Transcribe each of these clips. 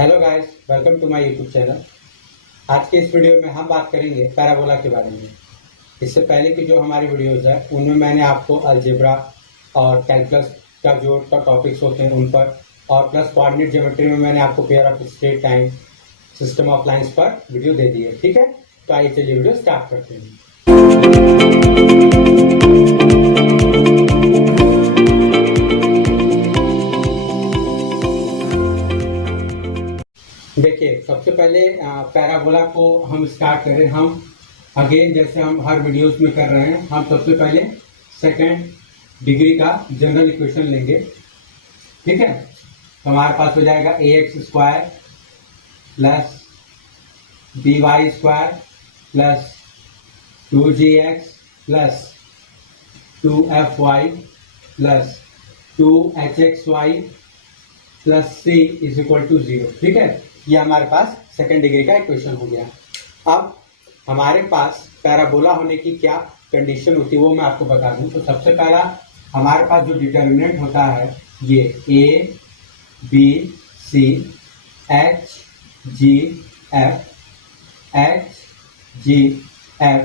Hello guys, welcome to my YouTube channel. आज के इस वीडियो में हम बात करेंगे पैराबोला के बारे में। इससे पहले की जो हमारी वीडियोस है उनमें मैंने आपको अलजेब्रा और कैलकुलस का जो टॉपिक्स होते हैं उन पर और प्लस कोऑर्डिनेट ज्योमेट्री में मैंने आपको pair of straight line, system of lines पर वीडियो दे दी है। ठीक है, तो आइए चलिए वीडियो स्टार्ट करते हैं। देखिए, सबसे पहले पैराबोला को हम स्टार्ट करें। हम अगेन जैसे हम हर वीडियोस में कर रहे हैं, हम सबसे पहले सेकेंड डिग्री का जनरल इक्वेशन लेंगे। ठीक है, तो हमारे पास हो जाएगा ax square plus by square plus 2gx plus 2fy plus 2hxy plus c is equal to 0। ठीक है, ये हमारे पास सेकेंड डिग्री का इक्वेशन हो गया। अब हमारे पास पैराबोला होने की क्या कंडीशन होती है वो मैं आपको बता दूं। तो सबसे पहला हमारे पास जो डिटर्मिनेंट होता है ये a b c h g f h g f,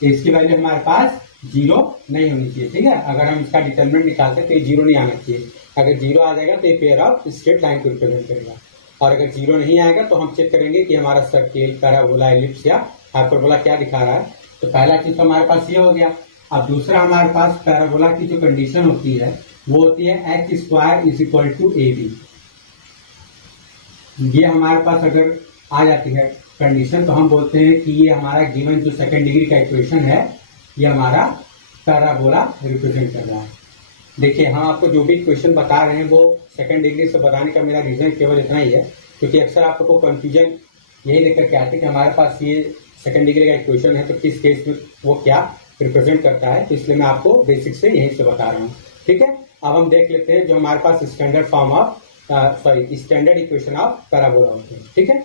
इसकी वैल्यू हमारे पास 0 नहीं होनी चाहिए। ठीक है, अगर हम इसका डिटर्मिनेंट निकालते हैं तो ये 0 नहीं आना चाहिए। अगर 0 आ जाएगा तो ये पेयर ऑफ स्ट्रेट लाइन को रिप्रेजेंट करेगा, और अगर 0 नहीं आएगा तो हम चेक करेंगे कि हमारा सर्किल, पैराबोला, एलिप्स या हाइपरबोला क्या दिखा रहा है। तो पहला चीज तो हमारे पास ये हो गया। अब दूसरा हमारे पास पैराबोला की जो कंडीशन होती है वो होती है H square is equal to A B. ये हमारे पास अगर आ जाती है कंडीशन तो हम बोलते हैं कि ये हमारा गिवन जो सेकेंड डिग्री का इक्वेशन है ये हमारा पैराबोला रिप्रेजेंट कर रहा है। देखिए, हम आपको जो भी क्वेश्चन बता रहे हैं वो सेकंड डिग्री से बताने का मेरा रीजन केवल इतना ही है, क्योंकि अक्सर आपको कंफ्यूजन यही लेकर के आते हैं कि हमारे पास ये सेकंड डिग्री का इक्वेशन है तो किस केस में वो क्या रिप्रेजेंट करता है। तो इसलिए मैं आपको बेसिक से यहीं से बता रहा हूँ। ठीक है, अब हम देख लेते हैं जो हमारे पास standard form of standard equation of parabola होते हैं। ठीक है,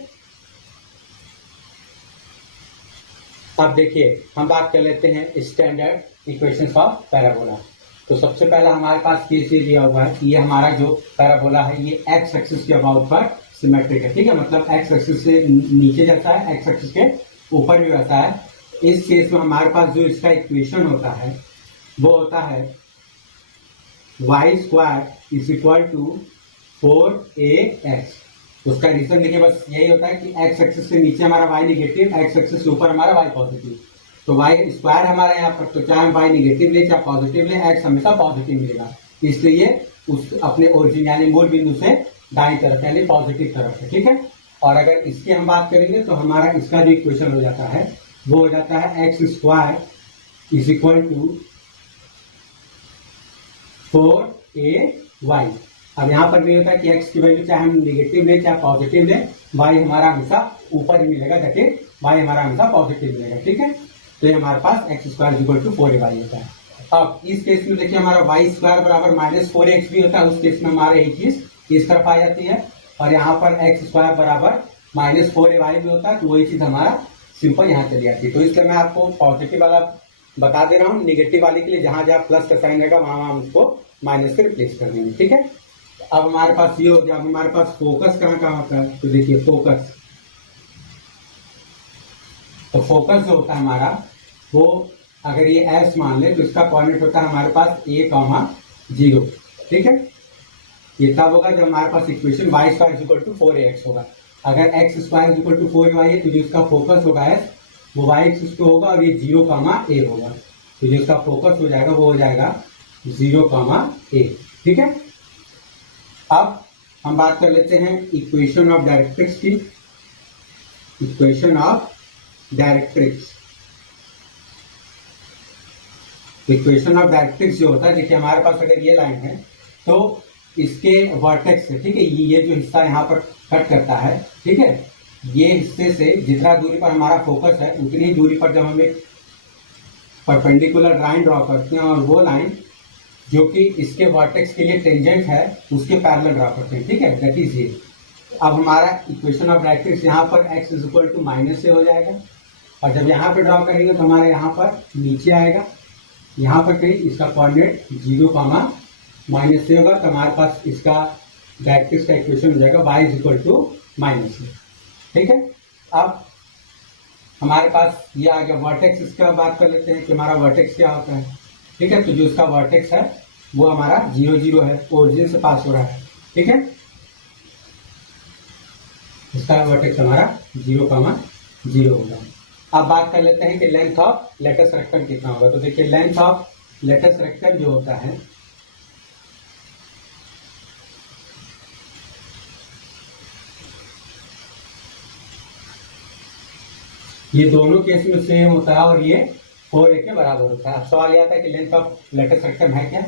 अब देखिए हम बात कर लेते हैं स्टैंडर्ड इक्वेशन ऑफ पैराबोला। तो सबसे पहला हमारे पास केस ये दिया हुआ है कि ये हमारा जो पैराबोला है ये एक्स एक्सिस के अबाउट पर सिमेट्रिक है। ठीक है, मतलब एक्स एक्सिस से नीचे जाता है, एक्स एक्सिस के ऊपर भी रहता है। इस केस में हमारे पास जो इसका इक्वेशन होता है वो होता है Y square is equal to 4ax। उसका रीजन देखिए बस यही होता है कि एक्स एक्सिस से नीचे हमारा वाई निगेटिव, एक्स एक्सिस से ऊपर हमारा वाई पॉजिटिव। तो वाई स्क्वायर हमारा यहाँ पर, तो चाहे हम वाई निगेटिव ले चाहे पॉजिटिव ले, एक्स हमेशा पॉजिटिव मिलेगा। इसलिए उस अपने ओरिजिन यानी मूल बिंदु से दाईं तरफ यानी पॉजिटिव तरफ है। ठीक है, और अगर इसकी हम बात करेंगे तो हमारा इसका जो इक्वेशन हो जाता है वो हो जाता है X square is equal to 4ay। अब यहाँ पर भी होता है कि एक्स की वैल्यू चाहे हम निगेटिव ले चाहे पॉजिटिव ले, वाई हमारा हमेशा ऊपर ही मिलेगा, देखिए वाई हमारा हमेशा पॉजिटिव मिलेगा। ठीक है, तो ये हमारे पास x square equal to 4ay होता है। अब इस केस में देखिए हमारा वाई स्क्वायर बराबर -4x भी होता है, उस केस में हमारा यही चीज इस तरफ आ जाती है, और यहाँ पर एक्स स्क्वायर बराबर -4ay भी होता है, तो वही चीज हमारा सिंपल यहाँ चली जाती है। तो इसलिए मैं आपको पॉजिटिव वाला बता दे रहा हूँ, निगेटिव वाले के लिए जहां जहां प्लस का साइन रहेगा वहां हम उसको माइनस से रिप्लेस कर देंगे। ठीक है, अब हमारे पास ये हो गया। अब हमारे पास फोकस कहाँ होता है, तो देखिए फोकस, तो फोकस जो होता है हमारा वो अगर ये एस मान ले तो इसका कोऑर्डिनेट होता है हमारे पास a,0। ठीक है, ये तब होगा जब हमारे पास equation y square is equal to 4ax होगा। अगर x square is equal to 4y है तो जो इसका फोकस होगा एस वो वाई एक्सिस पे होगा और ये 0,a होगा। तो जो इसका फोकस हो जाएगा वो हो जाएगा 0,a। ठीक है, अब हम बात कर लेते हैं इक्वेशन ऑफ डायरेक्ट्रिक्स की। Equation of directrix, equation of directrix जो होता है, देखिए हमारे पास अगर ये लाइन है तो इसके वर्टेक्स से, ठीक है, ये जो हिस्सा यहाँ पर कट करता है, ठीक है, ये हिस्से से जितना दूरी पर हमारा फोकस है उतनी ही दूरी पर जब हम एक परपेंडिकुलर लाइन ड्रॉ करते हैं और वो लाइन जो कि इसके वर्टेक्स के लिए टेंजेंट है उसके पैरेलल ड्रॉ करते हैं। ठीक है, दैट इज ये। अब हमारा इक्वेशन ऑफ डायरेक्ट्रिक्स यहाँ पर x is equal to minus से हो जाएगा, और जब यहाँ पे ड्रॉ करेंगे तो हमारे यहाँ पर नीचे आएगा, यहाँ पर कहीं इसका कोऑर्डिनेट 0,- से होगा, तो हमारे पास इसका डायरेक्ट्रिक्स का इक्वेशन हो जाएगा y is equal to minus में। ठीक है, अब हमारे पास ये आ गया वर्टेक्स। इसका बात कर लेते हैं कि हमारा वर्टेक्स क्या होता है। ठीक है, तो जो इसका वर्टेक्स है वो हमारा 0 0 है, ओरिजिन से पास हो रहा है। ठीक है, इसका वर्टेक्स हमारा 0,0 होगा। अब बात कर लेते हैं कि लेंथ ऑफ लेटस रेक्टम कितना होगा। तो देखिए लेंथ ऑफ लेटस रेक्टम जो होता है ये दोनों केस में सेम होता है और ये 4a के बराबर होता है। अब सवाल यह आता है कि लेंथ ऑफ लेटस रेक्टम है क्या।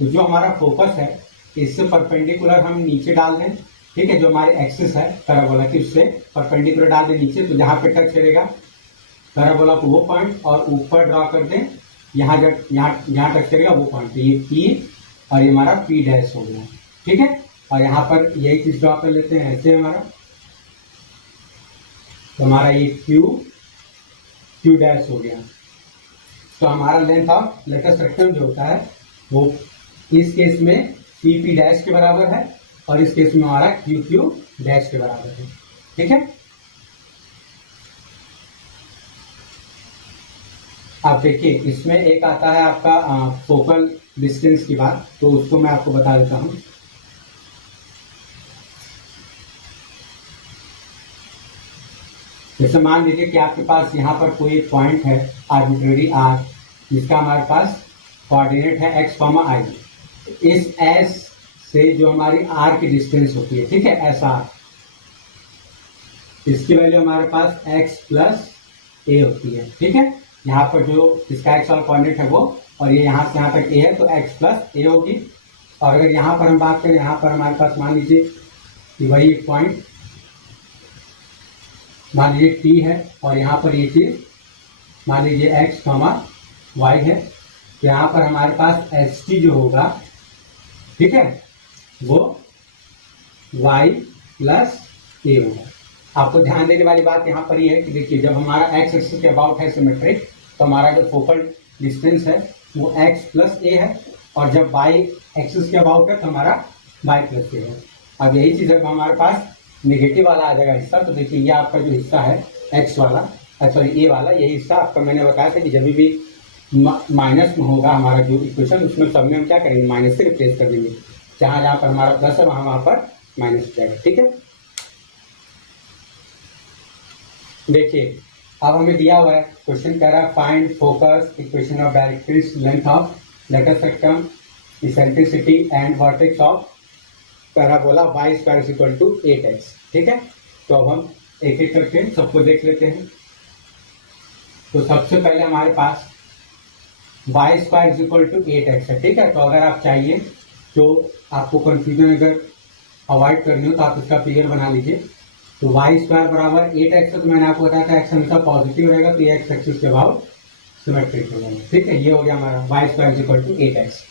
तो जो हमारा फोकस है इससे परपेंडिकुलर हम नीचे डाल दें। ठीक है, जो हमारे एक्सिस है पैराबोला की उससे परपेंडिकुलर डाल दें नीचे, तो जहां पे टच करेगा पैराबोला को वो पॉइंट, और ऊपर ड्रॉ कर दें यहाँ जब यहाँ टच करेगा वो पॉइंट। तो ये P और ये हमारा P डैश हो गया। ठीक है, और यहाँ पर यही चीज ड्रॉ कर लेते हैं ऐसे हमारा, तो हमारा ये Q डैश हो गया। तो हमारा लेंथ ऑफ लेटस रेक्टम जो होता है वो इस केस में P डैश के बराबर है और इस केस में हमारा Q डैश के बराबर है। ठीक है, आप देखिए इसमें एक आता है आपका फोकल डिस्टेंस की बात, तो उसको मैं आपको बता देता हूं। जैसे मान लीजिए कि आपके पास यहाँ पर कोई पॉइंट है आर्बिट्रेरी R, जिसका हमारे पास कोऑर्डिनेट है x, i। इस S से जो हमारी R की डिस्टेंस होती है, ठीक है, SR, इसकी वैल्यू हमारे पास x प्लस a होती है। ठीक है, यहाँ पर जो इसका x वाला कोऑर्डिनेट है वो, और ये यहाँ से यहाँ तक a है तो x प्लस a होगी। और अगर यहाँ पर हम बात करें, यहाँ पर हमारे पास मान लीजिए कि वही पॉइंट मान लीजिए T है और यहाँ पर ये चीज मान लीजिए x, y है, तो यहाँ पर हमारे पास ST जो होगा, ठीक है, वो y प्लस a होगा। आपको ध्यान देने वाली बात यहाँ पर ये है कि देखिए जब हमारा x एक्सिस के अबाउट है सिमेट्रिक, तो हमारा जो फोकल डिस्टेंस है वो x प्लस a है, और जब y एक्सिस के अबाउट है तो हमारा y प्लस a है। अब यही चीज जब हमारे पास नेगेटिव वाला आ जाएगा हिस्सा, तो देखिए ये आपका जो हिस्सा है x वाला, सॉरी a वाला, यही हिस्सा आपका मैंने बताया था कि जब भी माइनस में होगा हमारा जो इक्वेशन, उसमें सब में हम क्या करेंगे, माइनस से रिप्लेस कर देंगे। जहां जहां पर हमारा प्लस है वहां पर माइनस हो जाएगा। ठीक है, देखिए अब हमें दिया हुआ है क्वेश्चन कह रहा है find focus, equation of directrix, length of latus rectum, eccentricity and vertex of parabola y square is equal to 8x। ठीक है, तो अब हम एक एक करके सबको देख लेते हैं। तो सबसे पहले हमारे पास y square is equal to 8x है। ठीक है, तो अगर आप चाहिए तो आपको कंफ्यूजन अगर अवॉइड करनी हो तो आप इसका फिगर बना लीजिए। तो y स्क्वायर बराबर 8x है, तो मैंने आपको बताया था x हमेशा पॉजिटिव रहेगा, तो ये x एक्सिस के अबाउट सिमेट्रिक हो जाएगा। ठीक है, ये हो गया हमारा y square is equal to 8x।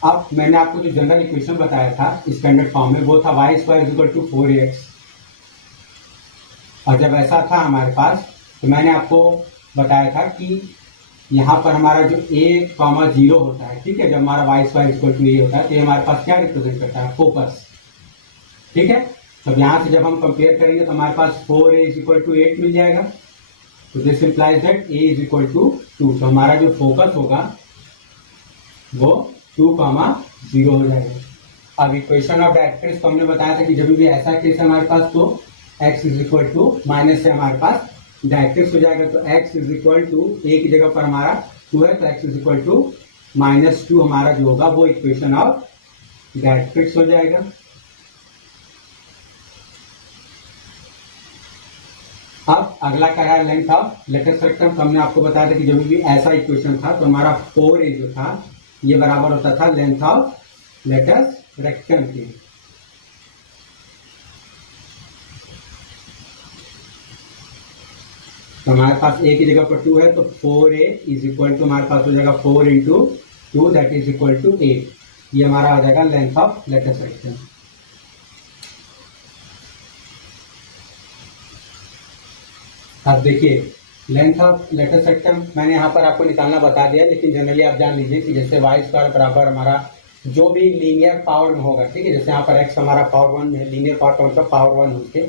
अब मैंने आपको जो जनरल इक्वेशन बताया था स्टैंडर्ड फॉर्म में, वो था y square is equal to 4ax। और जब ऐसा था हमारे पास, तो मैंने आपको बताया था कि यहाँ पर हमारा जो a, 0 होता है, ठीक है, जब हमारा y square equal to a होता है, तो ये हमारे पास क्या रिप्रेजेंट करता है, फोकस। ठीक है, तब यहाँ से जब हम कंपेयर करेंगे तो हमारे पास 4a इज इक्वल टू 8 मिल जाएगा। तो this implies that a is equal to 2। तो हमारा जो फोकस होगा वो 2, 0 हो जाएगा। अब इक्वेशन ऑफ डायरेक्ट्रिक्स को हमने बताया था कि जब भी ऐसा केस है हमारे पास, तो x is equal to minus से हमारे पास डायरेक्ट्रिक्स हो जाएगा। तो x is equal to a की जगह पर हमारा 2 है, तो x इज इक्वल टू -2 हमारा जो होगा वो इक्वेशन ऑफ डायरेक्ट्रिक्स हो जाएगा। अब अगला क्या है, लेंथ ऑफ लेटस रेक्टम। तो हमने आपको बताया था कि जब भी ऐसा इक्वेशन था तो हमारा 4a जो था ये बराबर होता था लेंथ ऑफ लेटस रेक्टम की। तो हमारे पास a की जगह पर 2 है, तो 4a इज इक्वल टू हमारे पास हो जाएगा 4 into 2 that is equal to 8। ये हमारा आ जाएगा लेंथ ऑफ लेटस रेक्टम। अब देखिए लेंथ ऑफ लेटस रेक्टम मैंने यहाँ पर आपको निकालना बता दिया, लेकिन जनरली आप जान लीजिए कि जैसे y स्क्वायर बराबर हमारा जो भी लीनियर पावर में होगा, ठीक है, जैसे यहाँ पर x हमारा पावर 1 में, लीनियर पावर का मतलब पावर 1 होके,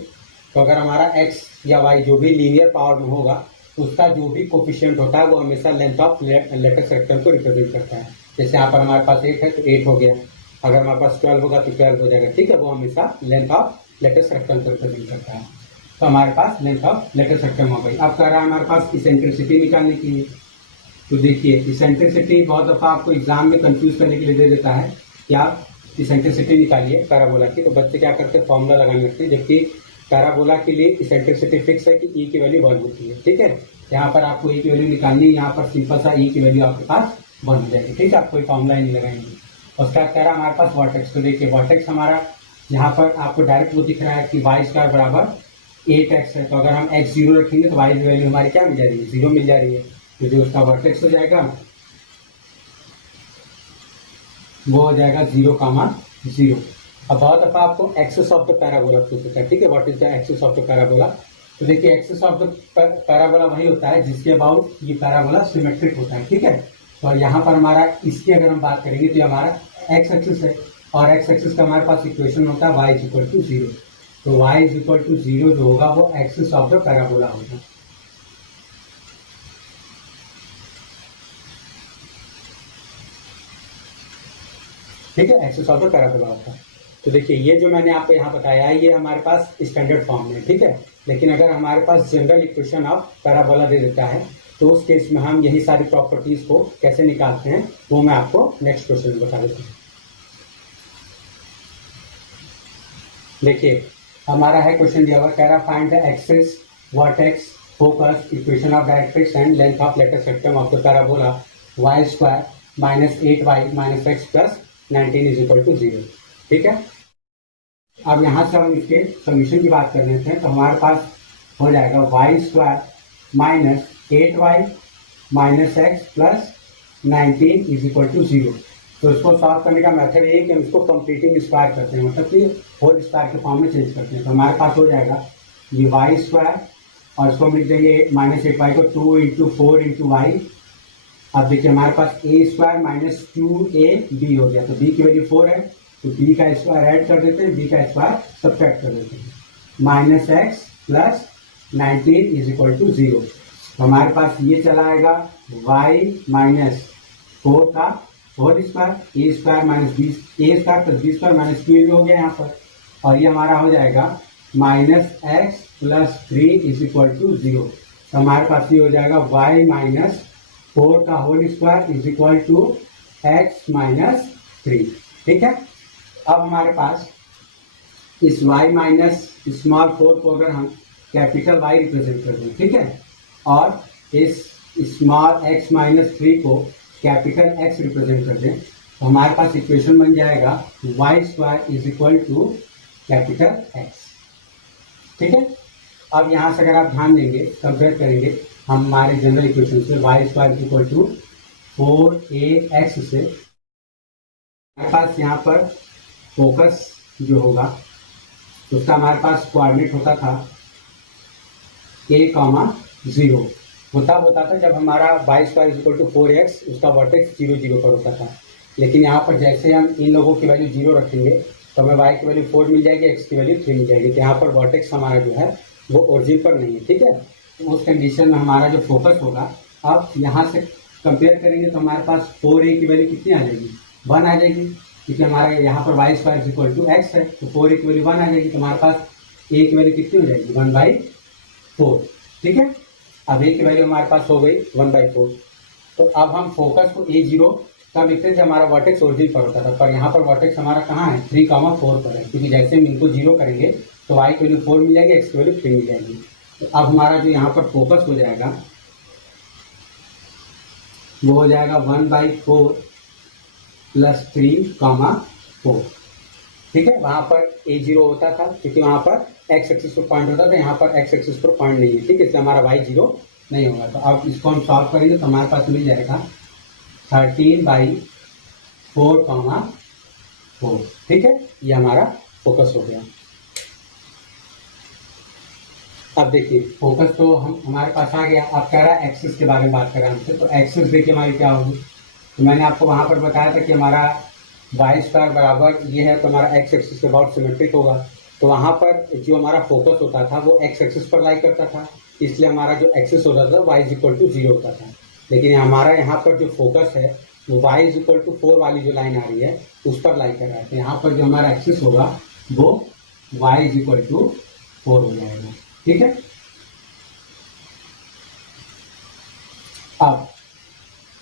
तो अगर हमारा एक्स या वाई जो भी लीनियर पावर में होगा उसका जो भी कोफिशिएंट होता है वो हमेशा लेंथ ऑफ लेटेस्ट रेक्टेंगल को रिप्रेजेंट करता है। जैसे यहाँ पर हमारे पास 8 है तो 8 हो गया, अगर हमारे पास 12 होगा तो 12 हो जाएगा, ठीक है। वो हमेशा लेंथ ऑफ लेटेस्ट रेक्टेंगल को रिप्रेजेंट करता है। तो हमारे पास लेंथ ऑफ लेटेस्ट रेक्टेंगल हो गई। अब कह रहा है हमारे पास इसेंट्रिसिटी निकालने के लिए। तो देखिए इसेंट्रिसिटी बहुत दफ़ा आपको एग्जाम में कंफ्यूज करने के लिए दे देता है कि आप इसेंट्रिसिटी निकालिए पैराबोला की। तो बच्चे क्या करते हैं, फॉर्मूला लगाने लगते हैं, जबकि पैराबोला के लिए इसेंट्रिसिटी फिक्स है कि ई की वैल्यू 1 होती है, ठीक है। यहाँ पर आपको ई की वैल्यू निकालनी है, यहाँ पर सिंपल सा ई की वैल्यू आपके पास 1 हो जाएगी, ठीक है। आप कोई फॉर्मूला ही नहीं लगाएंगे। और उसका कह रहा है हमारे पास वर्टेक्स। तो देखिए वर्टेक्स हमारा यहाँ पर आपको डायरेक्ट वो दिख रहा है कि वाई स्क्वायर बराबर 8x है। तो अगर हम x 0 रखेंगे तो y की वैल्यू हमारी क्या मिल जा रही है, 0 मिल जा रही है। तो जो उसका वर्टेक्स हो जाएगा वो हो जाएगा 0,0। अब बहुत दफा आपको एक्सेस ऑफ द पैराबोला पूछता है, ठीक है। What is the axis of the parabola. तो देखिए एक्सेस ऑफ द पैराबोला वही होता है जिसके अबाउट ये पैराबोला सिमेट्रिक होता है, ठीक है। और यहाँ पर हमारा इसकी अगर हम बात करेंगे तो हमारा एक्स एक्सिस है और एक्स एक्सिस का हमारे पास इक्वेशन होता है y इक्वल टू 0। तो y इक्वल टू 0 जो होगा वो एक्सिस ऑफ द पैराबोला होगा। ठीक है, एक्सिस ऑफ द पैराबोला होता है। तो देखिए ये जो मैंने आपको यहाँ बताया है ये हमारे पास स्टैंडर्ड फॉर्म में, ठीक है। लेकिन अगर हमारे पास जनरल इक्वेशन ऑफ पैराबोला दे देता है तो उस केस में हम यही सारी प्रॉपर्टीज को कैसे निकालते हैं वो मैं आपको नेक्स्ट क्वेश्चन में बता देता हूँ। देखिए हमारा है क्वेश्चन दिया हुआ, कह रहा find the axis vertex focus equation of directrix and length of latus rectum of the parabola y square minus 8y minus x plus 19 is equal to 0, ठीक है। अब यहाँ से हम इसके सॉल्यूशन की बात कर लेते हैं। तो हमारे पास हो जाएगा y square minus 8y minus x plus 19 is equal to 0। तो इसको सॉल्व करने का मेथड ये है कि हम इसको कंप्लीटिंग स्क्वायर करते हैं, मतलब कि होल स्क्वायर के फॉर्म में चेंज करते हैं। तो हमारे पास हो जाएगा ये y स्क्वायर और इसको हम लिख देंगे माइनस 8y को 2 इंटू 4 इंटू वाई। अब देखिए हमारे पास a स्क्वायर माइनस 2ab हो गया। तो b की वैल्यू 4 है तो b का स्क्वायर ऐड कर देते हैं, b का स्क्वायर सब्ट्रैक्ट कर देते हैं। Minus x plus 19 is equal to 0। हमारे पास ये चला आएगा y माइनस 4 का whole square, a square minus 20 a square plus b square minus 2 हो गया यहाँ पर। और ये हमारा हो जाएगा minus x plus 3 is equal to 0। तो हमारे पास ये हो जाएगा y माइनस 4 का whole square is equal to x minus 3, ठीक है। अब हमारे पास इस y माइनस स्मॉल 4 को अगर हम कैपिटल Y रिप्रेजेंट कर दें, ठीक है, और इस स्मॉल x माइनस 3 को कैपिटल X रिप्रेजेंट कर दें तो हमारे पास इक्वेशन बन जाएगा y square is equal to capital X, ठीक है। अब यहाँ से अगर आप ध्यान देंगे कंपेयर करेंगे हमारे जनरल इक्वेशन से y square is equal to 4ax से हमारे पास यहाँ पर फोकस जो होगा उसका हमारे पास कोऑर्डिनेट होता था a,0 होता था जब हमारा y square is equal to 4x उसका वर्टेक्स 0 0 पर होता था। लेकिन यहाँ पर जैसे हम इन लोगों की वैल्यू 0 रखेंगे तो हमें y की वैल्यू 4 मिल जाएगी, x की वैल्यू 3 मिल जाएगी। तो यहाँ पर वर्टेक्स हमारा जो है वो ओरिजिन पर नहीं है, ठीक है। तो उस कंडीशन में हमारा जो फोकस होगा, अब यहाँ से कंपेयर करेंगे तो हमारे पास 4a की वैल्यू कितनी आ जाएगी, 1 आ जाएगी, क्योंकि हमारा यहाँ पर y square is equal to x है। तो 4a की वैल्यू 1 आ जाएगी। तो हमारे पास a की वैल्यू कितनी हो जाएगी, 1/4, ठीक है। अब a की वैल्यू हमारे पास हो गई 1/4। तो अब हम फोकस को a0 तब लिखते थे हमारा वर्टेक्स ओरिजिन पर होता था, पर यहाँ पर वर्टेक्स हमारा कहाँ है, 3,4 पर है, क्योंकि जैसे हम इनको 0 करेंगे तो y की वैल्यू 4 मिल जाएगी, x की वैल्यू 3 मिल जाएगी। तो अब हमारा जो यहाँ पर फोकस हो जाएगा वो हो जाएगा 1/4 प्लस 3,4, ठीक है। वहाँ पर a0 होता था क्योंकि वहाँ पर x एक्सिस पर पॉइंट होता था, यहाँ पर x एक्सिस पर पॉइंट नहीं है, ठीक है, इसलिए हमारा y 0 नहीं होगा। तो अब इसको हम सॉल्व करेंगे तो हमारे पास मिल जाएगा 13/4,4, ठीक है। ये हमारा फोकस हो गया। अब देखिए फोकस तो हमारे पास आ गया। अब कह रहा है एक्सिस के बारे में बात करें हमसे, तो एक्सिस देखिए हमारी क्या होगी। तो मैंने आपको वहाँ पर बताया था कि हमारा y स्क्वायर बराबर ये है तो हमारा x एक्सिस के अबाउट सिमेट्रिक होगा। तो वहां पर जो हमारा फोकस होता था वो एक्स एक्सिस पर लाई करता था, इसलिए हमारा जो एक्सिस होता था y इज इक्वल टू 0 होता था। लेकिन हमारा यहाँ पर जो फोकस है वो y इज इक्वल टू 4 वाली जो लाइन आ रही है उस पर लाई कर रहा है। तो यहाँ पर जो हमारा एक्सिस होगा वो y इज इक्वल टू 4 हो जाएगा। ठीक है, अब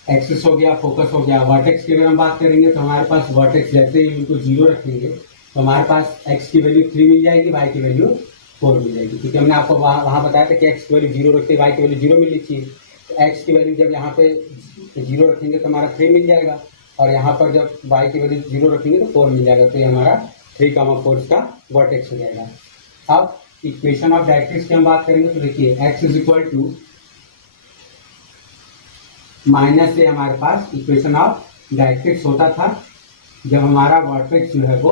एक्सिस हो गया, फोकस हो गया। वर्टेक्स की अगर हम बात करेंगे तो हमारे पास वर्टेक्स जैसे ही उनको 0 रखेंगे तो हमारे पास x की वैल्यू 3 मिल जाएगी, y की वैल्यू 4 मिल जाएगी, क्योंकि हमने आपको वहाँ बताया था कि x की वैल्यू 0 रखते y की वैल्यू 0 मिलनी चाहिए। तो x की वैल्यू जब यहाँ पे 0 रखेंगे तो हमारा 3 मिल जाएगा, और यहाँ पर जब y की वैल्यू 0 रखेंगे तो 4 मिल जाएगा। तो ये हमारा 3, 4 का वर्टेक्स हो जाएगा। अब इक्वेशन ऑफ डायरेक्ट्रिक्स की हम बात करेंगे तो देखिए x is equal to minus से हमारे पास इक्वेशन ऑफ डायरेक्ट्रिक्स होता था जब हमारा वर्टेक्स जो है वो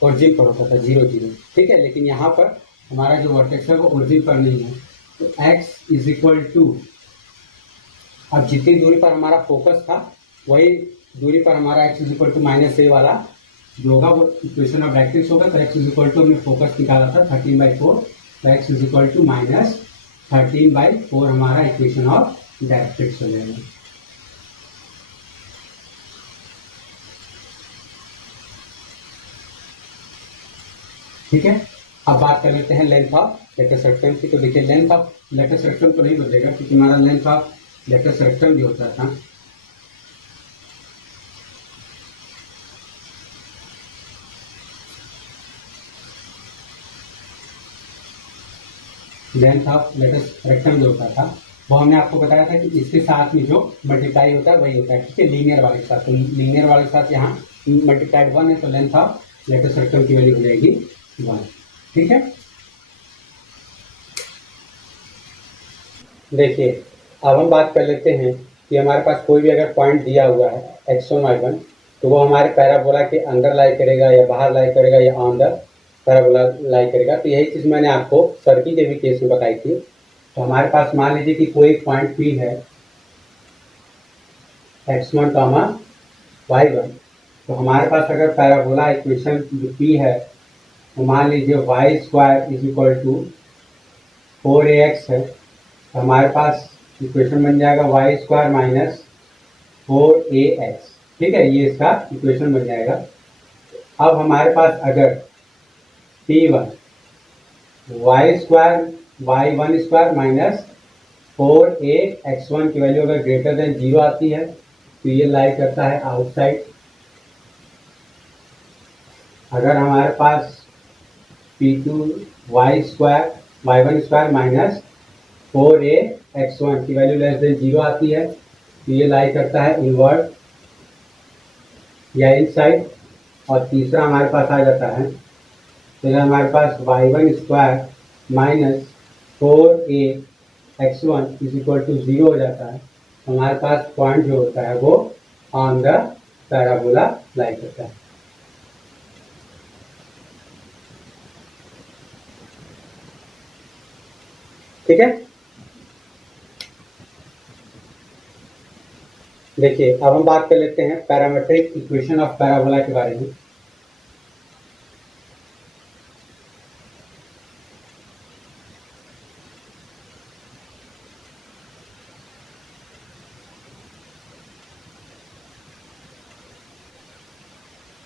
ओरिजिन पर होता था 0, 0। ठीक है, लेकिन यहाँ पर हमारा जो वर्टेक्स है वो ओरिजिन पर नहीं है। तो x इज इक्वल टू, अब जितनी दूरी पर हमारा फोकस था वही दूरी पर हमारा x is equal to minus a वाला जो होगा वो इक्वेशन ऑफ डायरेक्ट्रिक्स होगा। तो x इज इक्वल टू हमने फोकस निकाला था 13/4, तो x is equal to minus 13/4 हमारा इक्वेशन ऑफ डायरेक्ट्रिक्स हो जाएगा। ठीक है, अब बात कर लेते हैं लेंथ ऑफ लेटेस्ट रेक्टम की। तो देखिए लेंथ ऑफ लेटेस्ट रेक्टम तो नहीं बदलेगा, क्योंकि हमारा लेंथ ऑफ लेटेस्ट रेक्टम भी होता था लेंथ ऑफ लेटेस्ट रेक्टम जो होता था वो हमने आपको बताया था कि इसके साथ में जो मल्टीप्लाई होता है वही होता है। ठीक है, लीनियर वाले के साथ, तो लीनियर वाले के साथ यहाँ मल्टीप्लाइड 1 है, तो लेंथ ऑफ लेटेस्ट रेक्टम की वैल्यू हो जाएगी 1। ठीक है, देखिए अब हम बात कर लेते हैं कि हमारे पास कोई भी अगर पॉइंट दिया हुआ है x1 y1, तो वो हमारे पैराबोला के अंदर लाई करेगा या बाहर लाई करेगा या ऑन द पैराबोला लाई करेगा। तो यही चीज़ मैंने आपको सर्किल के भी केस में बताई थी। तो हमारे पास मान लीजिए कि कोई पॉइंट P है x1, y1, तो हमारे पास अगर पैराबोला इक्वेशन जो P है तो मान लीजिए y square is equal to 4ax है, तो हमारे पास इक्वेशन बन जाएगा y स्क्वायर माइनस 4ax। ठीक है, ये इसका इक्वेशन बन जाएगा। अब हमारे पास अगर P1 y square y1 square minus 4ax1 की वैल्यू अगर ग्रेटर देन 0 आती है तो ये लाई करता है आउटसाइड। अगर हमारे पास P2 y square y1 square minus 4ax1 की वैल्यू लेस देन 0 आती है तो ये लाई करता है इनवर्ड या इनसाइड। और तीसरा हमारे पास आ जाता है, फिर हमारे पास y1 square minus 4ax1 is equal to 0 हो जाता है। हमारे पास पॉइंट जो होता है वो ऑन द पैराबोला लाई करता है। ठीक है, देखिए अब हम बात कर लेते हैं पैरामेट्रिक इक्वेशन ऑफ पैराबोला के बारे में।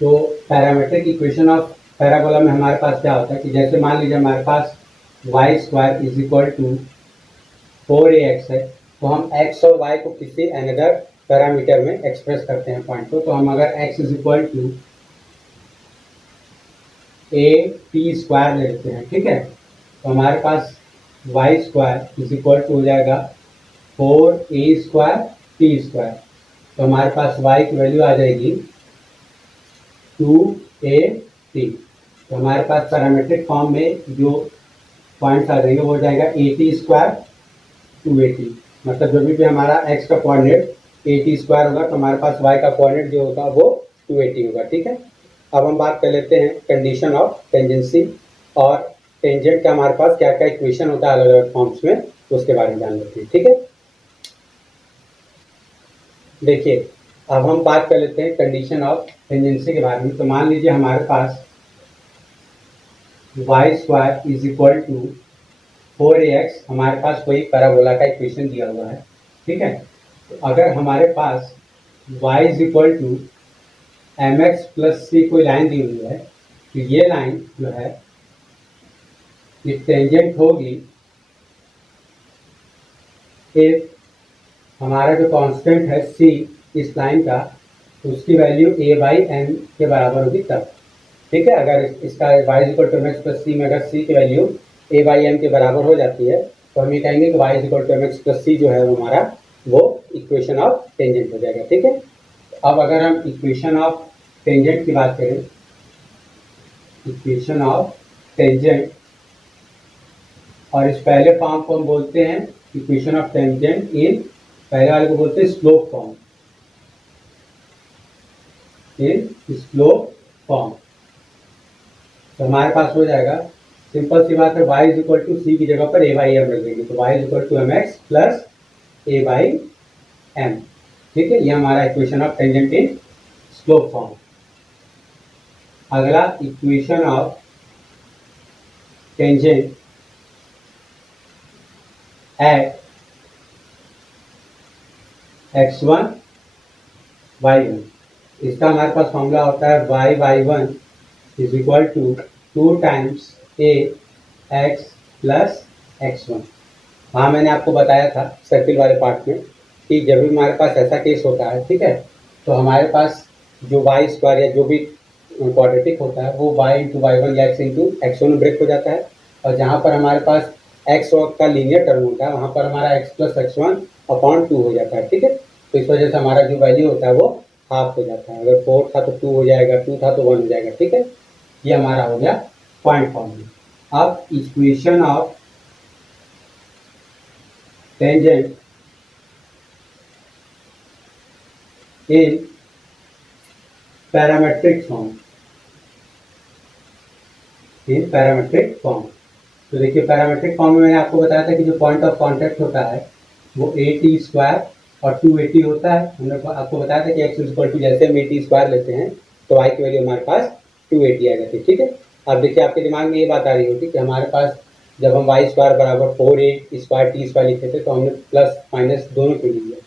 तो पैरामेट्रिक इक्वेशन ऑफ पैराबोला में हमारे पास क्या होता है कि जैसे मान लीजिए हमारे पास y square is equal to 4ax है, तो हम x और y को किसी अनदर पैरामीटर में एक्सप्रेस करते हैं पॉइंट को। तो हम अगर x is equal to a t square ले लेते हैं, ठीक है, तो हमारे पास y square is equal to हो जाएगा 4a स्क्वायर t स्क्वायर। तो हमारे पास y की वैल्यू आ जाएगी 2at। तो हमारे पास पैरामेट्रिक फॉर्म में जो पॉइंट्स आ जाएंगे वो हो जाएगा at स्क्वायर 2at, मतलब जो भी हमारा x का कोऑर्डिनेट at स्क्वायर होगा तो हमारे पास y का कोऑर्डिनेट जो होगा वो 2at होगा। ठीक है, अब हम बात कर लेते हैं कंडीशन ऑफ टेंजेंसी और टेंजेंट का हमारे पास क्या क्या इक्वेशन होता है अलग अलग फॉर्म्स में, उसके बारे में जान लेते हैं। ठीक है, देखिए अब हम बात कर लेते हैं कंडीशन ऑफ टेंजेंसी के बारे में। तो मान लीजिए हमारे पास y square is equal to 4ax, हमारे पास कोई पैराबोला का इक्वेशन दिया हुआ है, ठीक है। तो अगर हमारे पास y is equal to m x plus c कोई लाइन दी हुई है, तो ये लाइन जो है ये टेंजेंट होगी इफ हमारा जो कांस्टेंट है c इस लाइन का, तो उसकी वैल्यू a बाई एम के बराबर होगी तब, ठीक है। अगर इसका y is equal to m x plus c में अगर c की वैल्यू a बाई एम के बराबर हो जाती है, तो हम ये कहेंगे कि y is equal to m x plus c जो है वो हमारा वो इक्वेशन ऑफ टेंजेंट हो जाएगा, ठीक है। अब अगर हम इक्वेशन ऑफ टेंजेंट की बात करें, इक्वेशन ऑफ टेंजेंट, और इस पहले फॉर्म को हम बोलते हैं इक्वेशन ऑफ टेंजेंट इन, पहले वाले को बोलते हैं स्लोप फॉर्म, इन स्लोप फॉर्म। तो हमारे पास हो जाएगा, सिंपल सी बात है, y इज इक्वल टू सी की जगह पर a बाई एम रख देंगे, तो y is equal to m x plus a by m, ठीक है। ये हमारा equation of tangent in slope form. अगला equation of tangent at x1 y1, इसका हमारे पास फॉर्मूला होता है y by one is equal to 2 times a x plus x1। हाँ, मैंने आपको बताया था सर्किल वाले पार्ट में कि जब भी हमारे पास ऐसा केस होता है, ठीक है, तो हमारे पास जो वाई स्क्वायर या जो भी क्वाड्रेटिक होता है वो y इंटू वाई वन या x into x one break हो जाता है, और जहाँ पर हमारे पास x का लीनियर टर्म होता है वहाँ पर हमारा x plus x one upon two हो जाता है, ठीक है। तो इस वजह से हमारा जो वैल्यू होता है वो हाफ हो जाता है, अगर 4 था तो 2 हो जाएगा, 2 था तो 1 हो जाएगा, ठीक है। ये हमारा हो गया पॉइंट फॉर्मूला। अब equation of tangent in parametric form, in parametric form. तो देखिए पैरामेट्रिक फॉर्म में मैंने आपको बताया था कि जो पॉइंट ऑफ कॉन्टैक्ट होता है वो ए टी स्क्वायर और 280 होता है। हमने आपको बताया था कि एक्स इक्वल टू जैसे हम 80 स्क्वायर लेते हैं तो वाई की वैल्यू हमारे पास 280 आ जाती है, ठीक है। अब देखिए आपके दिमाग में ये बात आ रही होगी कि हमारे पास जब हम वाई स्क्वायर बराबर 4a स्क्वायर टी स्क्वायर लिखे थे तो हमने प्लस माइनस दोनों क्यों लिया,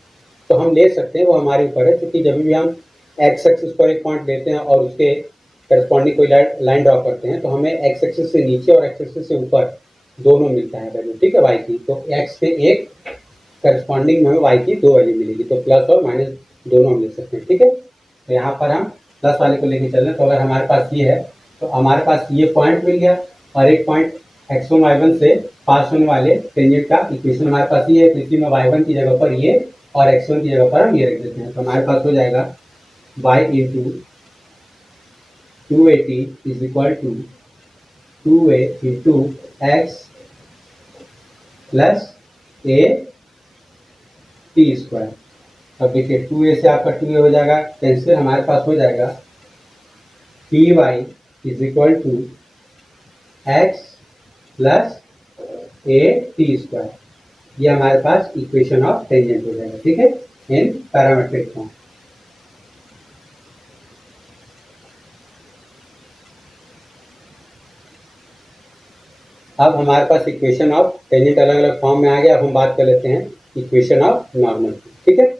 तो हम ले सकते हैं, वो हमारे ऊपर है, क्योंकि जब भी हम एक्स एक्सिस पर एक पॉइंट लेते हैं और उसके करस्पॉन्डिंग कोई लाइन ड्रॉ करते हैं तो हमें एक्स एक्सिस से नीचे और एक्स एक्सिस से ऊपर दोनों मिलता है वैल्यू, ठीक है, वाई की। तो एक्स से एक करस्पॉन्डिंग में हमें वाई की दो वैल्यू मिलेगी, तो प्लस और माइनस दोनों हम ले सकते हैं, ठीक है। तो यहाँ पर हम प्लस वाले को लेके चल रहे हैं, तो अगर हमारे पास ये है तो हमारे पास ये पॉइंट मिल गया और एक पॉइंट x1 y1 से पास होने वाले टेंजेंट का इक्वेशन हमारे पास ये है, तो इसी में y1 की जगह पर ये और x1 की जगह पर हम ये रख देते हैं, तो हमारे पास हो जाएगा y into 280 is equal to 2a into x plus a t square. अब देखिए 2a से आपका 2a हो जाएगा कैंसिल, हमारे पास हो जाएगा p y is equal to x plus a t square. ये हमारे पास इक्वेशन ऑफ टेंजेंट हो जाएगा, ठीक है, इन पैरामेट्रिक फॉर्म। अब हमारे पास इक्वेशन ऑफ टेंजेंट अलग अलग फॉर्म में आ गया। अब हम बात कर लेते हैं इक्वेशन ऑफ नॉर्मल, ठीक है।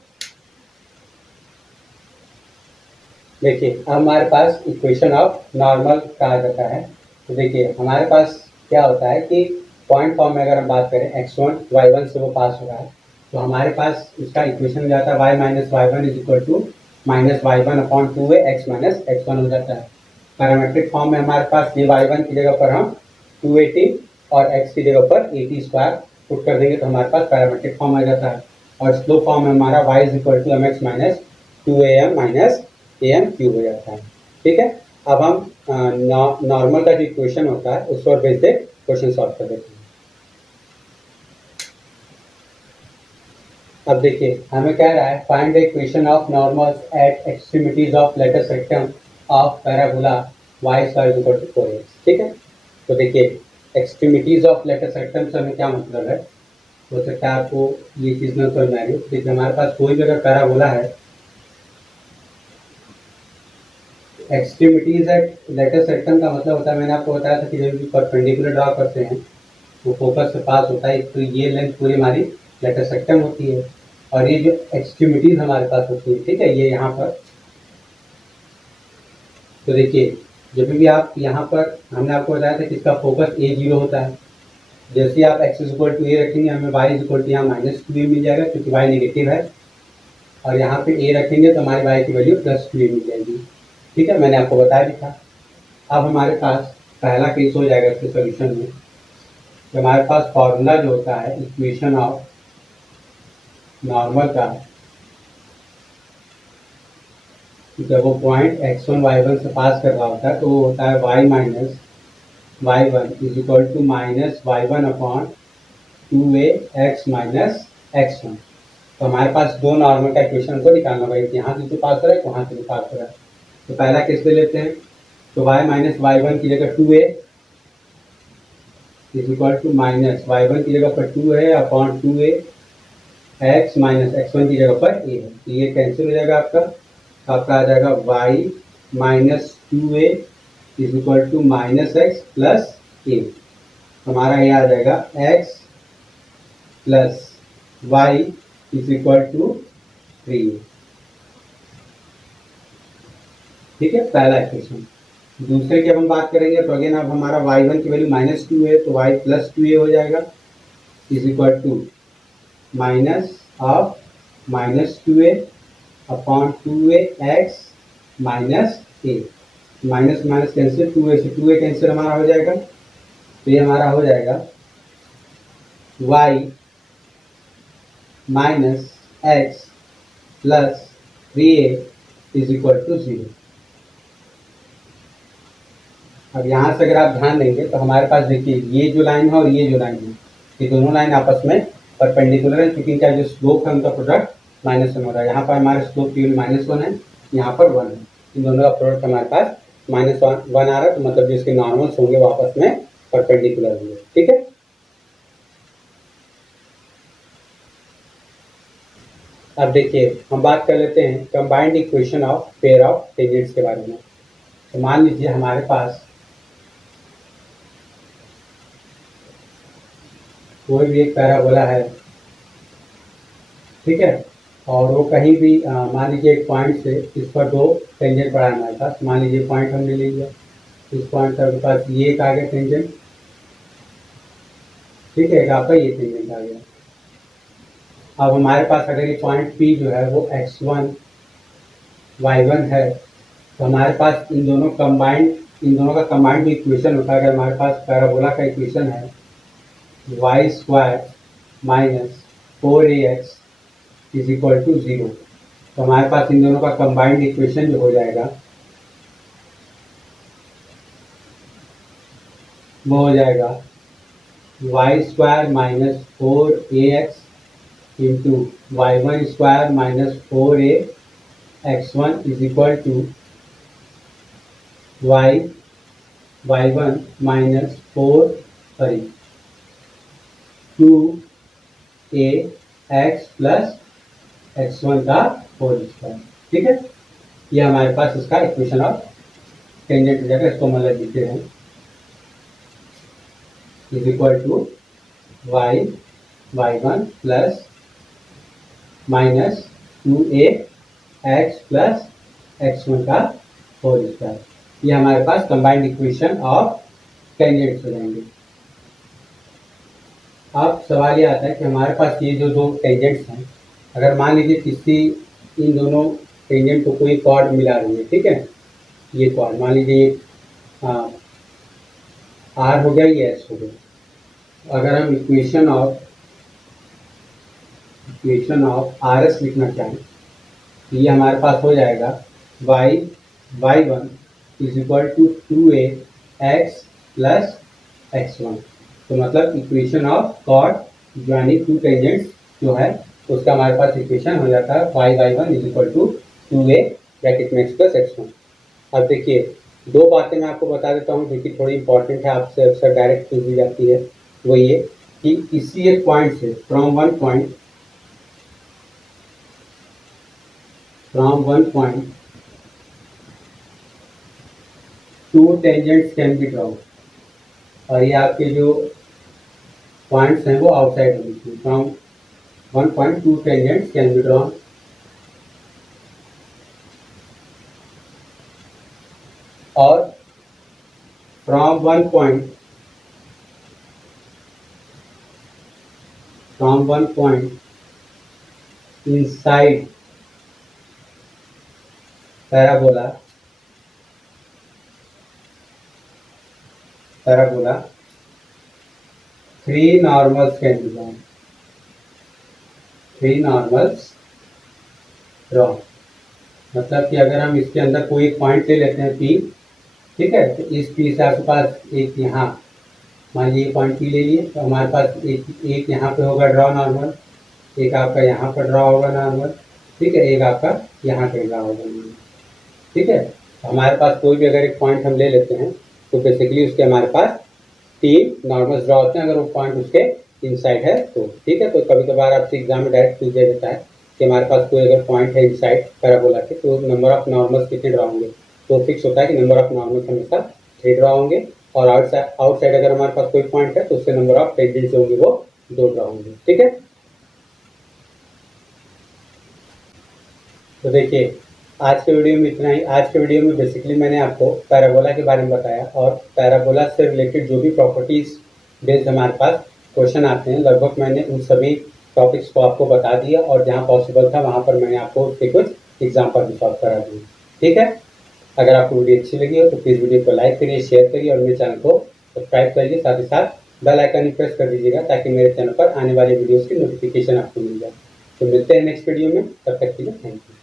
देखिए अब हमारे पास इक्वेशन ऑफ नॉर्मल कहा जाता है। तो देखिए हमारे पास क्या होता है कि पॉइंट फॉर्म में अगर हम बात करें x1 y1 से वो पास हो रहा है, तो हमारे पास इसका इक्वेशन जाता है y minus y one is equal to minus y one upon 2a x minus x1 हो जाता है। पैरामेट्रिक फॉर्म में हमारे पास ये y1 की जगह पर हम 280 और x की जगह पर 80 स्क्वायर पुट कर देंगे तो हमारे पास पैरामेट्रिक फॉर्म आ जाता है। और स्लो फॉर्म में हमारा y is equal to m x minus 2am minus am cube हो जाता है, ठीक है। अब हम नॉर्मल का जो इक्वेशन होता है उस पर बेस पे क्वेश्चन सॉल्व कर देते हैं। अब देखिए हमें कह रहा है find the equation of normals at extremities of latus rectum of parabola y square is equal to 4x, ठीक है। तो देखिए एक्सट्रीमिटीज ऑफ लेटेस्ट रेक्टम से हमें क्या मतलब है, हो सकता है आपको ये चीज़ न समझ में आ रही हो। देखिए हमारे पास कोई भी अगर पैराबोला है, एक्सट्रीमिटीज एट लेटेस्ट सेक्टम का मतलब होता है, मैंने आपको बताया था कि जब भी परपेंडिकुलर ड्रॉ करते हैं वो फोकस से पास होता है, तो ये लेंथ पूरी हमारी लेटेस्ट सेक्टम होती है, और ये जो एक्सट्रीमिटीज हमारे पास होती है, ठीक है, ये यहाँ पर। तो देखिए जब भी आप यहाँ पर, हमने आपको बताया था कि इसका फोकस A0 होता है। जैसे आप x = a रखेंगे, हमें y = यहाँ -2a मिल जाएगा, क्योंकि y नेगेटिव है, और यहाँ पे a रखेंगे तो हमारी y की वैल्यू +2a मिल जाएगी, ठीक है, मैंने आपको बताया भी था। अब हमारे पास पहला केस हो जाएगा इसके सोल्यूशन में, तो हमारे पास फॉर्मूला जो होता है इक्वेशन ऑफ नॉर्मल का, जब वो पॉइंट x1 y1 से पास कर रहा होता है तो वो होता है y - y1 = -y1/2ax - x1। तो हमारे पास दो नॉर्मल का इक्वेशन को निकालना होगा, यहाँ से जो पास हो रहा है वहाँ से भी पास हो रहा है। तो पहला केस ले लेते हैं, तो y - y1 की जगह 2a = -y1 की जगह पर 2 है अपॉन 2a, x - x1 की जगह पर a है, तो ये कैंसिल हो जाएगा आपका आ जाएगा y - 2a = -x + a। हमारा ये आ जाएगा x + y = 3। ठीक है, पहला इक्वेशन। दूसरे की अब हम बात करेंगे, तो अगेन अब हमारा y1 की वैल्यू -2 है, तो y + 2a हो जाएगा = -2a upon 2ax - a। Minus minus cancel, 2a से 2a कैंसिल हमारा हो जाएगा, तो ये हमारा हो जाएगा y - x + 3a = 0। अब यहाँ से अगर आप ध्यान देंगे तो हमारे पास देखिए ये जो लाइन है और ये जो लाइन है, ये दोनों लाइन आपस में परपेंडिकुलर है, क्योंकि इनका जो स्लोप है उनका प्रोडक्ट -1 हो रहा है। यहाँ पर हमारे स्लोप केवल -1 है, यहाँ पर 1 है, इन दोनों का प्रोडक्ट हमारे पास -1 आ रहा है, तो मतलब जिसके नॉर्मल्स होंगे वो आपस में परपेंडिकुलर होंगे, ठीक है। अब देखिए हम बात कर लेते हैं combined equation of pair of tangents के बारे में। तो मान लीजिए हमारे पास कोई भी एक पैराबोला है, ठीक है, और वो कहीं भी मान लीजिए एक पॉइंट से इस पर दो टेंजेंट पड़ा है हमारे पास। मान लीजिए पॉइंट हमने ले लिया, इस पॉइंट के पास ये एक आ गया टेंजेंट, ठीक है, एक आपका ये टेंजेंट आ गया। अब हमारे पास अगर ये पॉइंट P जो है वो x1 y1 है, तो हमारे पास इन दोनों का कंबाइंड इक्वेशन होता है। अगर हमारे पास पैराबोला का इक्वेशन है y² - 4ax = 0, तो हमारे पास इन दोनों का कंबाइंड इक्वेशन जो हो जाएगा वो हो जाएगा y² - 4ax × y1² - 4ax1 = y1 - 2ax + x1 का होल स्क्वायर, ठीक है। ये हमारे पास इसका इक्वेशन ऑफ टेंजेंट हो जाएगा। इसको मतलब लिखते हैं = y y1 + -2ax + x1 का होल स्क्वायर। ये हमारे पास कंबाइंड इक्वेशन ऑफ टेंजेंट्स हो जाएंगे। अब सवाल ये आता है कि हमारे पास ये जो दो टेंजेंट्स हैं, अगर मान लीजिए किसी इन दोनों टेंजेंट को कोई कॉर्ड मिला रही है, ठीक है, ये कॉर्ड मान लीजिए आर हो गया, ये एस हो गया। अगर हम इक्वेशन ऑफ आर एस लिखना चाहें तो ये हमारे पास हो जाएगा y1 = 2ax + x1। तो मतलब equation of chord joining two tangents जो है उसका हमारे पास इक्वेशन हो जाता है y1 = 2a ब्रैकेट में x + x1। अब देखिए दो बातें मैं आपको बता देता हूँ जो कि थोड़ी इंपॉर्टेंट है, आपसे अक्सर डायरेक्ट पूछ दी जाती है। वो ये कि किसी एक पॉइंट से from one point 2 tangents can be drawn, और ये आपके जो पॉइंट्स हैं वो आउटसाइड होनी चाहिए। From 1 point 2 tangents can be drawn, और from 1 point inside parabola 3 normals can be drawn, 3 normals drawn। मतलब कि अगर हम इसके अंदर कोई एक पॉइंट ले लेते हैं P, ठीक है, तो इस P से आपके पास एक यहाँ, मान लीजिए पॉइंट P ले लिए, तो हमारे पास एक यहाँ पे होगा ड्रॉ नॉर्मल, एक आपका यहाँ पर ड्रॉ होगा नॉर्मल, ठीक है, एक आपका यहाँ पे ड्रॉ होगा नॉर्मल, ठीक है। तो हमारे पास कोई भी अगर एक पॉइंट हम ले लेते हैं तो बेसिकली उसके हमारे पास 3 नॉर्मल्स ड्रॉ होते हैं, अगर वो पॉइंट उसके इनसाइड है तो, ठीक है। तो कभी कभार आपसे एग्जाम में डायरेक्ट पूछ देता है कि हमारे पास कोई अगर पॉइंट है इनसाइड पैराबोला के, तो नंबर ऑफ नॉर्मल्स कितने ड्रॉ होंगे, तो फिक्स होता है कि नंबर ऑफ नॉर्मल्स हमेशा 3 ड्रॉ होंगे, और आउटसाइड अगर हमारे पास कोई पॉइंट है तो उससे नंबर ऑफ टेंजेंट्स होंगे वो 2 ड्रॉ होंगे, ठीक है। तो देखिए आज के वीडियो में इतना ही। आज के वीडियो में बेसिकली मैंने आपको पैराबोला के बारे में बताया, और पैराबोला से रिलेटेड जो भी प्रॉपर्टीज बेस्ड हमारे पास क्वेश्चन आते हैं, लगभग मैंने उन सभी टॉपिक्स को आपको बता दिया, और जहां पॉसिबल था वहां पर मैंने आपको उसके कुछ एग्जाम्पल भी सॉल्व करा दिए, ठीक है। अगर आपको वीडियो अच्छी लगी हो तो प्लीज़ वीडियो को लाइक करिए, शेयर करिए, और मेरे चैनल को सब्सक्राइब करिए, साथ ही साथ बेल आइकन प्रेस कर दीजिएगा ताकि मेरे चैनल पर आने वाले वीडियोज़ की नोटिफिकेशन आपको मिल जाए। तो मिलते हैं नेक्स्ट वीडियो में, तब तक के लिए थैंक यू।